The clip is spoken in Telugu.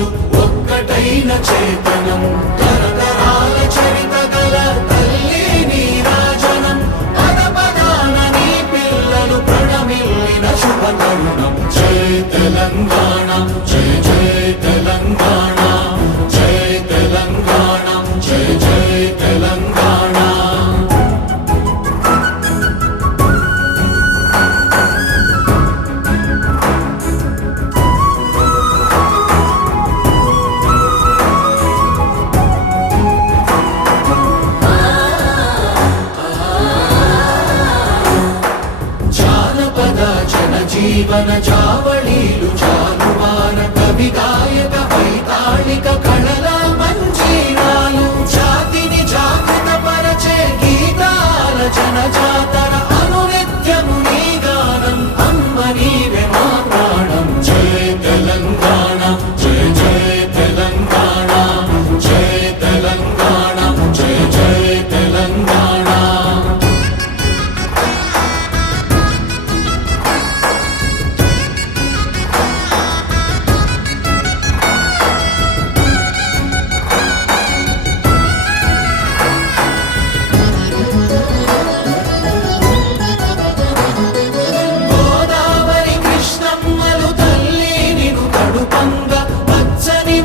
జాతులు ఒక్కటైన చేతనం తరతరాల చరిత గల తల్లి నీరాజనం పద పదాన నీ పిల్లలు ప్రణమిల్లిన శుభ తరుణం జై తెలంగాణ జై జై తెలంగాణ జై తెలంగాణ జై జై తెలంగాణ జీవన జావళీలు జాలువార కవి గాయక వైతాళిక కళల మంజీరాలు జాతిని జాగృత పరచే గీతాల జనజాతర అనునిత్యము నీ గానం అమ్మ నీవే మా ప్రాణం జై తెలంగాణ జై జై తెలంగాణ జై తెలంగాణ జై జై తెలంగాణ పచ్చని